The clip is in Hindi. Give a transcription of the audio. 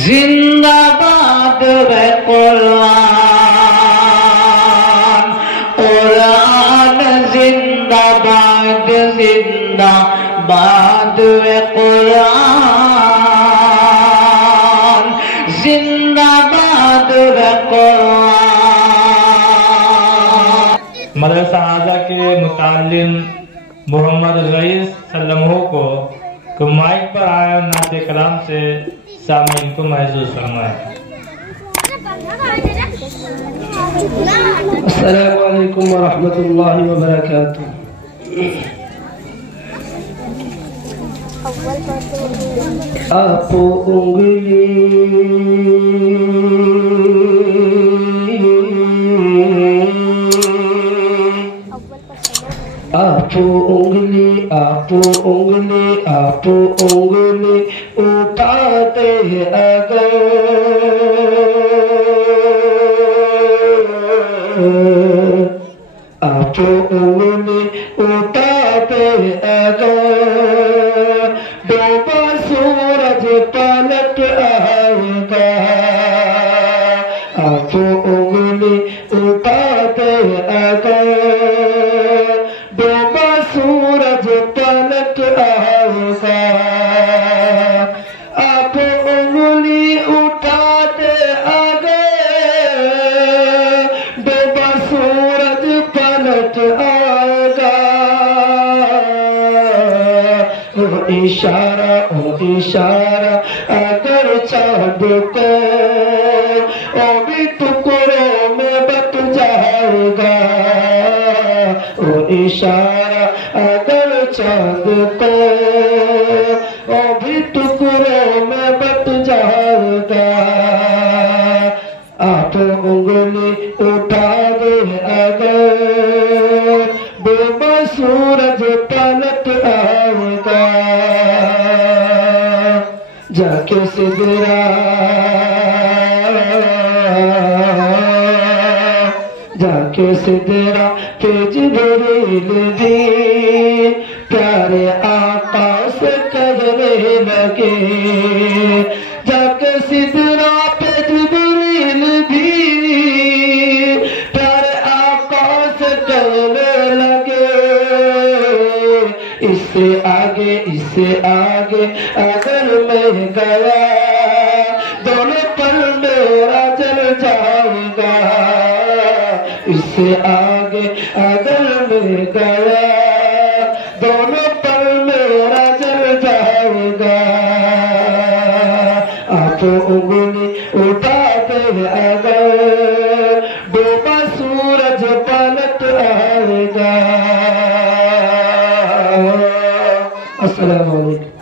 जिंदाबाद वे कुरान, कुरान जिंदाबाद, जिंदाबाद वे कुरान, जिंदाबाद वे कुरान। मदरसा आज़ा के मुतालिम मोहम्मद रईस सल्लमहू को माइक पर आया नाते कलाम से सामीन को महसूस फरमाए। अस्सलामु अलैकुम व रहमतुल्लाहि व बरकातुहू। आप उंगली आप उंगली आप उंगली आप उंगली उठाते अगर आप उंगली उठाते अगर डूबा सूरज पलट आएगा। आप उंगली उठाते अगर डूबा सूरज पलट आएगा। आप उंगली उठाते अगर डूबा सूरज पलट आएगा। वो इशारा अगर चांद को वो भी टुकड़ों में बट जाएगा। वो इशारा अगर चांद को वो भी टुकड़ों में बट जाएगा। आप उंगली उठा दे अगर डूबा सूरज पलट आएगा। जाके सिदरा पे जिब्रील भी प्यारे आका से कहने लगे। जाके सिदरा पे जिब्रील भी प्यारे आका से कहने लगे। इससे आगे अगर मैं गया दोनों पर मेरा जल जाएगा। इससे आगे अगर मैं गया दोनों पर मेरा जल जाएगा। आप उंगली उठाते अगर डूबा सूरज पलट आएगा। अस्सलामु अलैकुम।